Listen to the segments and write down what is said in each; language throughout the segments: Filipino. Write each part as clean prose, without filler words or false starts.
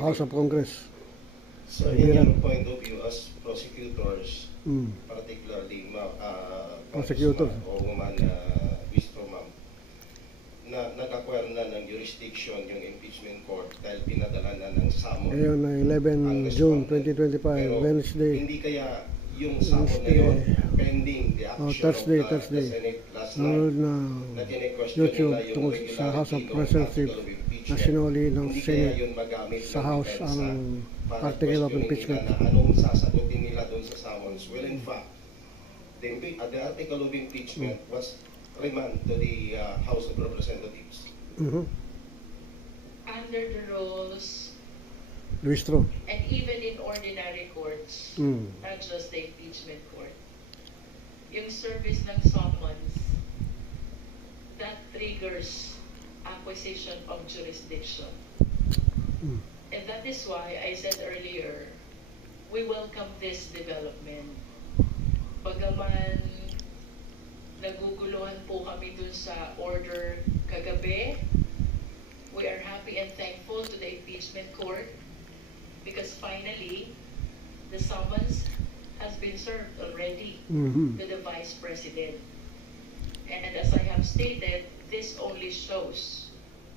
House of Congress. So in your point of view as prosecutors, particularly Prosecutor o woman Bistro Ma'am, na nag-acquire na ng jurisdiction yung impeachment court dahil pinadala na ng summon. Ngayon na 11 June 2025, pero Wednesday. Hindi kaya yung summon na yun pending the action Thursday, of the Senate last night na YouTube tungkol sa House of Representatives na sinuli ng Senate sa House ang article of impeachment. Na anong sasagutin nila doon sa summons? Well, in fact, the article of impeachment was remanded to the House of Representatives. Under the rules, Luistro. and even in ordinary courts, not just the impeachment court, yung service ng summons, that triggers acquisition of jurisdiction. And that is why I said earlier, we welcome this development. Bagaman naguguluhan po kami dun sa order kagabi, we are happy and thankful to the impeachment court because finally the summons has been served already to the Vice President. And as I have stated, this only shows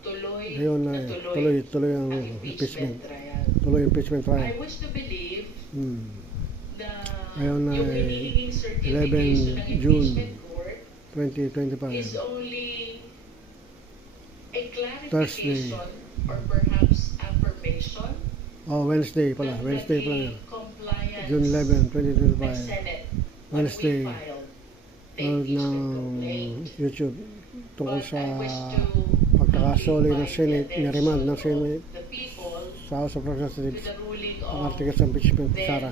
tuloy na tuloy ang impeachment trial. Tuloy impeachment trial. I wish to believe na Ngayon na yung hinihinging certification ng 11 June impeachment court 2025. is only a clarification Thursday. or perhaps affirmation Wednesday pala. ng Wednesday pala yan. compliance June 11, ng 2025. Senate Wednesday. when we filed the Ng impeachment complaint. YouTube tungkol But sa I wish to pagkakasoli ng invite Senate, the ni-remand ng attention Senate of the people sa House of to Representatives the ruling ang of article sa impeachment then Sara.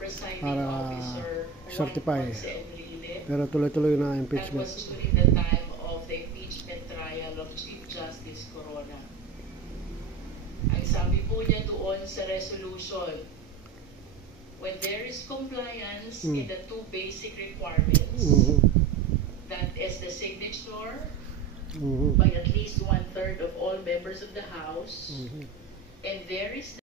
presiding para officer certify. Juan Ponce Enrile. Pero tuloy-tuloy na That impeachment. was during the time of the impeachment trial of Chief Justice Corona. Ang sabi po niya doon sa resolution, when there is compliance in the two basic requirements, that is the signature by at least 1/3 of all members of the House, and there is